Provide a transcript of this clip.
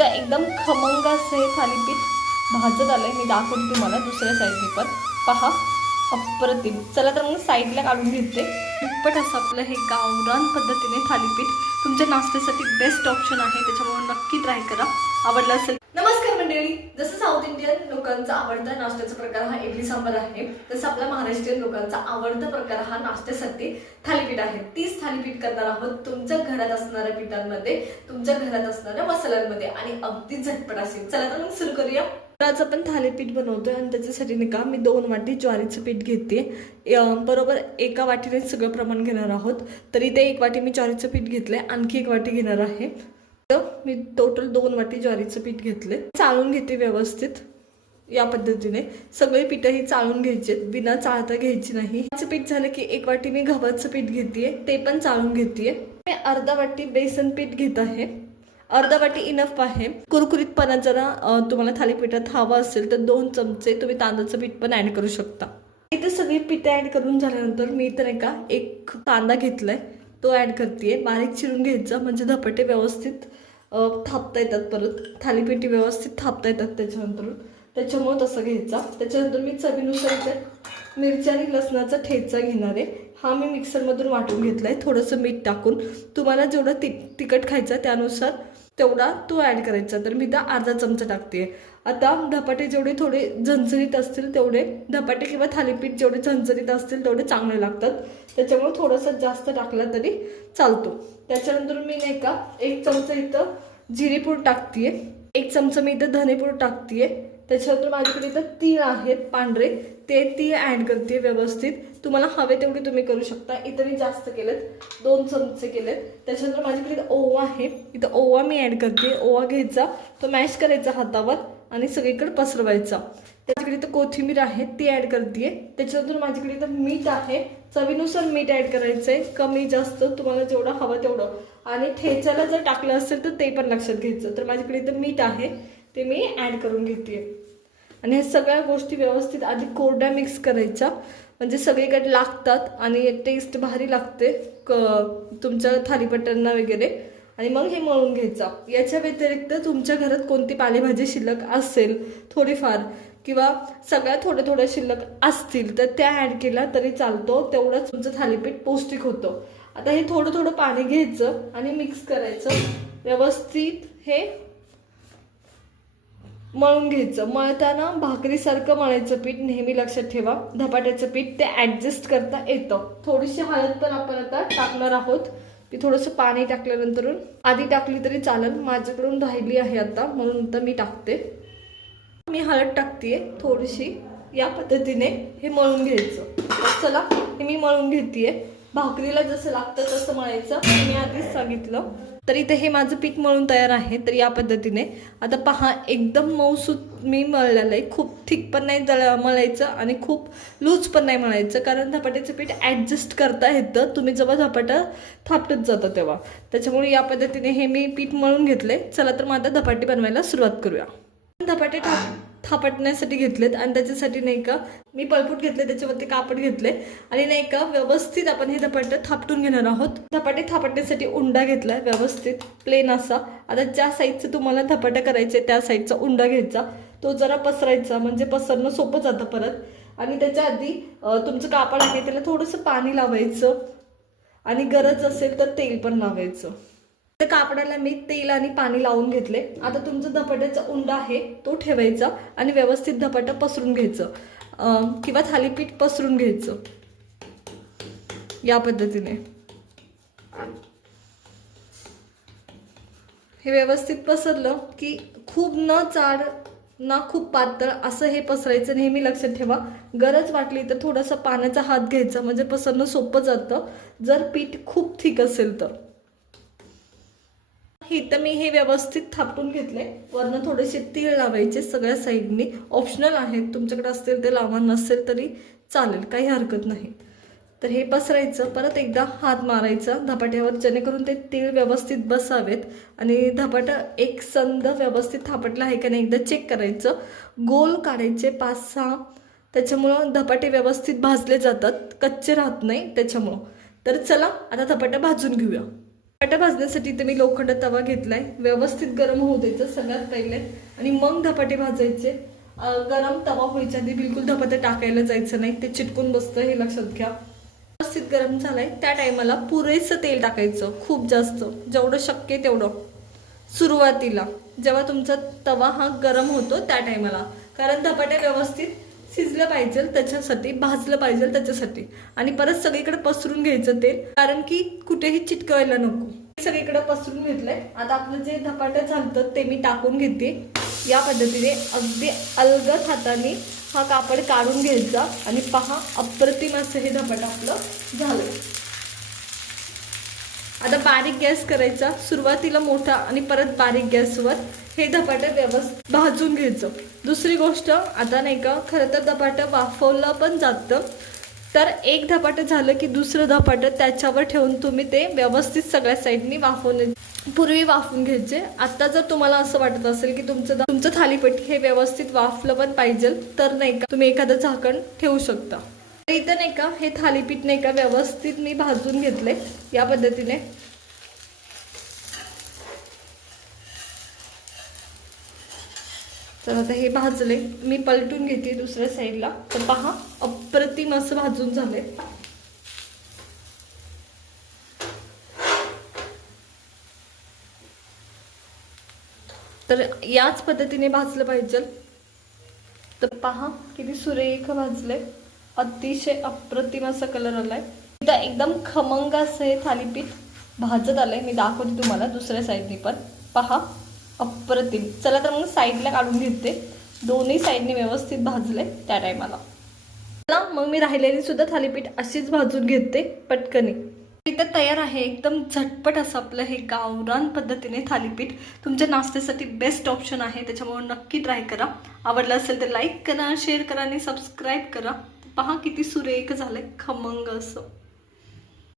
इथं एकदम खमंग असं हे थालीपीठ भाजत आलंय. मी दाखवते तुम्हाला दुसऱ्या साईडने पण पहा, अप्रतिम. चला तर मग साईडला काढून घेते. झटपट असं आपलं हे गावरान पद्धतीने थालीपीठ तुमच्या नाश्त्यासाठी बेस्ट ऑप्शन आहे, त्याच्यामुळे नक्की ट्राय करा. आवडलं असेल. नमस्कार मंडळी. जसं साऊथ इंडियन लोकांचा आवडता नाश्त्याचा प्रकार हा इडली सांबार आहे, तसं आपला महाराष्ट्रीयन लोकांचा आवडता प्रकार हा नाश्त्यासाठी थालीपीठ आहे. तीच थालीपीठ करणार आहोत तुमच्या घरात असणाऱ्या पिठांमध्ये, तुमच्या घरात असणाऱ्या मसाल्यांमध्ये आणि अगदी झटपट असेल. चला तर मग सुरू करूया. आज आपण थालीपीठ बनवतोय आणि त्याच्यासाठी नाही का मी 2 वाटी ज्वारीचं पीठ घेते. बरोबर एका वाटीने सगळं प्रमाण घेणार आहोत. तरी ते 1 वाटी मी ज्वारीचं पीठ घेतलंय, आणखी 1 वाटी घेणार आहे. तर मी टोटल 2 वाटी ज्वारीचं पीठ घेतले. चाळून घेते व्यवस्थित. या पद्धतीने सगळे पीठही चाळून घ्यायचे, बिना चाळता घ्यायची नाही. पीठ झालं की 1 वाटी मी गव्हाचं पीठ घेते, ते पण चाळून घेते. मी अर्धा वाटी बेसन पीठ घेत आहे. अर्धा वाटी इनफ आहे. कुरकुरीतपणा जरा तुम्हाला थालीपीठात हवा असेल तर 2 चमचे तुम्ही तांदळाचं पीठ पण ऍड करू शकता. इथे सगळी पीठ ऍड करून झाल्यानंतर मी इथं का एक कांदा घेतलाय, तो ऍड करते. बारीक चिरून घ्यायचा म्हणजे धपाटे व्यवस्थित थापता येतात, परत थालीपीठी व्यवस्थित थापता येतात त्याच्यामुळे तसं घ्यायचा. त्याच्यानंतर मी चवीनुसार इथे मिरची आणि लसणाचा ठेचा घेणार आहे. हा मी मिक्सरमधून वाटून घेतलाय थोडंसं मीठ टाकून. तुम्हाला जेवढं तिखट खायचं त्यानुसार तेवढा तो ॲड करायचा. तर मी त्या अर्धा चमचा टाकते. आता धपाटे जेवढे थोडे झणझणीत असतील तेवढे धपाटे किंवा थालीपीठ जेवढे झणझणीत असतील तेवढे चांगले लागतात, त्याच्यामुळे थोडंसं जास्त टाकला तरी चालतो. त्याच्यानंतर मी नाही का 1 चमचा इथं जिरेपूड टाकतीये, 1 चमचा मी इथं धनेपूड टाकतीये. त्याच्यानंतर माझ्याकडे इथं तीळ आहेत पांढरे, ते तीळ ॲड करते व्यवस्थित. तुम्हाला हवे तेवढे तुम्ही करू शकता. इथं मी जास्त केलेत, 2 चमचे केलेत. त्याच्यानंतर माझ्याकडे ओवा आहे, इथं ओवा मी ॲड करते. ओवा घ्यायचा, तो मॅश करायचा हातावर आणि सगळीकडे पसरवायचा. त्याच्याकडे इथं कोथिंबीर आहे, ती ॲड करते. त्याच्यानंतर माझ्याकडे इथं मीठ आहे, चवीनुसार मीठ ॲड करायचंय, कमी जास्त तुम्हाला जेवढं हवं तेवढं. आणि ठेचाला जर टाकलं असेल तर ते पण लक्षात घ्यायचं. तर माझ्याकडे इथं मीठ आहे, ते मी ॲड करून घेते. आणि हे सगळ्या गोष्टी व्यवस्थित आधी कोरड्या मिक्स करायच्या, म्हणजे सगळीकडे लागतात आणि टेस्ट भारी लागते तुमच्या थालीपीठांना वगैरे. आणि मग हे मळून घ्यायचा. याच्या व्यतिरिक्त तुमच्या घरात कोणती पालेभाजी शिल्लक असेल थोडीफार, किंवा सगळ्या थोड्या शिल्लक असतील तर त्या ॲड केला तरी चालतो. तेवढंच तुमचं थालीपीठ पौष्टिक होतं. आता हे थोडं पाणी घ्यायचं आणि मिक्स करायचं व्यवस्थित. हे मळून घ्यायचं. मळताना भाकरीसारखं मळायचं पीठ, नेहमी लक्षात ठेवा. धपाट्याचं पीठ ते ॲडजस्ट करता येतं. थोडीशी हळद पण आपण आता टाकणार आहोत. ती थोडंसं पाणी टाकल्यानंतर आधी टाकली तरी चालेल, माझ्याकडून राहिली आहे आता म्हणून आता मी टाकते. मी हळद टाकते थोडीशी. या पद्धतीने हे मळून घ्यायचं. चला हे मी मळून घेते. भाकरीला जसं लागतं तसं मळायचं, मी आधीच सांगितलं. तर इथे हे माझं पीठ मळून तयार आहे. तर या पद्धतीने आता पहा, एकदम मऊसूत मी मळलेलं आहे. खूप थिक पण नाही मळायचं आणि खूप लूज पण नाही मळायचं, कारण धपाट्याचं पीठ ॲडजस्ट करता येतं तुम्ही जेव्हा धपाटा थापटत जातं तेव्हा. त्याच्यामुळे या पद्धतीने हे मी पीठ मळून घेतले. चला तर मग आता धपाटे बनवायला सुरुवात करूया. धपाटे थापटण्यासाठी घेतलेत आणि त्याच्यासाठी नाही का मी पळपूट घेतले, त्याच्यावरती कापड घेतले आणि नाही का व्यवस्थित आपण हे धपाटे थापटून घेणार आहोत. धपाटे थापटण्यासाठी उंडा घेतलाय व्यवस्थित प्लेन असा. आता ज्या साईजचं तुम्हाला धपाटा करायचे त्या साईजचा उंडा घ्यायचा, तो जरा पसरायचा म्हणजे पसरणं सोपं जातं परत. आणि त्याच्या आधी तुमचं कापड आहे त्याला थोडंसं पाणी लावायचं आणि गरज असेल तर तेल पण लावायचं. त्या कापडाला मी तेल आणि पाणी लावून घेतले. आता तुमचं धपाट्याचा उंडा आहे तो ठेवायचा आणि व्यवस्थित धपाटा पसरून घ्यायचं किंवा थालीपीठ पसरून घ्यायचं या पद्धतीने. हे व्यवस्थित पसरलं की खूप न जाड ना खूप पातळ असं हे पसरायचं, नेहमी लक्षात ठेवा. गरज वाटली तर थोडासा पाण्याचा हात घ्यायचा म्हणजे पसरणं सोपं जातं जर पीठ खूप थिक असेल तर. इथं मी हे व्यवस्थित थापटून घेतले. वरनं थोडेसे तीळ लावायचे सगळ्या साईडनी, ऑप्शनल आहेत, तुमच्याकडे असतील ते लावा, नसेल तरी चालेल, काही हरकत नाही. तर हे पसरायचं, परत एकदा हात मारायचा धपाट्यावर जेणेकरून ते तीळ व्यवस्थित बसावेत आणि धपाटा एक संद व्यवस्थित थापटला आहे का नाही एकदा चेक करायचं. गोल काढायचे 5-6, त्याच्यामुळं धपाटे व्यवस्थित भाजले जातात, कच्चे राहत नाही त्याच्यामुळं. तर चला आता धपाटा भाजून घेऊया. धपाटे भाजण्यासाठी इथे मी लोखंड तवा घेतलाय, व्यवस्थित गरम होऊ द्यायचं सगळ्यात पहिले आणि मग धपाटे भाजायचे. गरम तवा व्हायच्या आधी बिलकुल धपाटे टाकायला जायचं नाही, ते चिटकून बसतं, हे लक्षात घ्या. व्यवस्थित गरम झालाय त्या टायमाला पुरेसं तेल टाकायचं, खूप जास्त, जेवढं शक्य तेवढं सुरुवातीला, जेव्हा तुमचा तवा हा गरम होतो त्या टायमाला. कारण धपाटे व्यवस्थित शिजलं पाहिजे त्याच्यासाठी, भाजलं पाहिजे त्याच्यासाठी. आणि परत सगळीकडे पसरून घ्यायचं तेल, कारण की कुठेही चिटकवायला नको. सगळीकडे पसरून घेतलंय. आता आपलं जे धपाटे झालतं ते मी टाकून घेते. या पद्धतीने अगदी अलगद हाताने हा कापड काढून घ्यायचा आणि पहा, अप्रतिम असं हे धपाट आपलं झालं. आता बारीक गॅस करायचा, सुरुवातीला मोठा आणि परत बारीक गॅसवर हे धपाटे व्यवस्थित भाजून घ्यायचं. दुसरी गोष्ट, आता नाही का, खरं तर धपाटं वाफवलं पण जातं, तर एक धपाटं झालं की दुसरं धपाटं त्याच्यावर ठेवून तुम्ही ते व्यवस्थित सगळ्या साईडनी पूर्वी वाफवून घ्यायचे. आता जर तुम्हाला असं वाटत असेल की तुमचं थालीपीठ हे व्यवस्थित वाफलं पण पाहिजे, तर नाही का तुम्ही एखादं झाकण ठेवू शकता. इथं नाही का हे थालीपीठ नाही का व्यवस्थित मी भाजून घेतले या पद्धतीने. तर आता हे भाजले, मी पलटून घेते दुसऱ्या साईडला. तर पहा, अप्रतिम असं भाजून झाले. तर याच पद्धतीने भाजलं पाहिजे. तर पहा किती सुरेख भाजले, अतिशय अप्रतिम असा कलर आलाय. इथं एकदम खमंग असं हे थालीपीठ भाजत आलंय. मी दाखवते तुम्हाला दुसऱ्या साईडनी पण. पहा, अप्रतिम. चला तर मग साईडला काढून घेते. दोन्ही साईडने व्यवस्थित भाजले त्या टायमाला. चला मग मी राहिलेली सुद्धा थालीपीठ अशीच भाजून घेते पटकनी. इथं तयार आहे एकदम झटपट असं आपलं हे गावरान पद्धतीने थालीपीठ. तुमच्या नाश्त्यासाठी बेस्ट ऑप्शन आहे, त्याच्यामुळे नक्की ट्राय करा. आवडलं असेल तर लाईक करा, शेअर करा आणि सबस्क्राईब करा. पहा किती सुरेख झालंय, खमंग असं.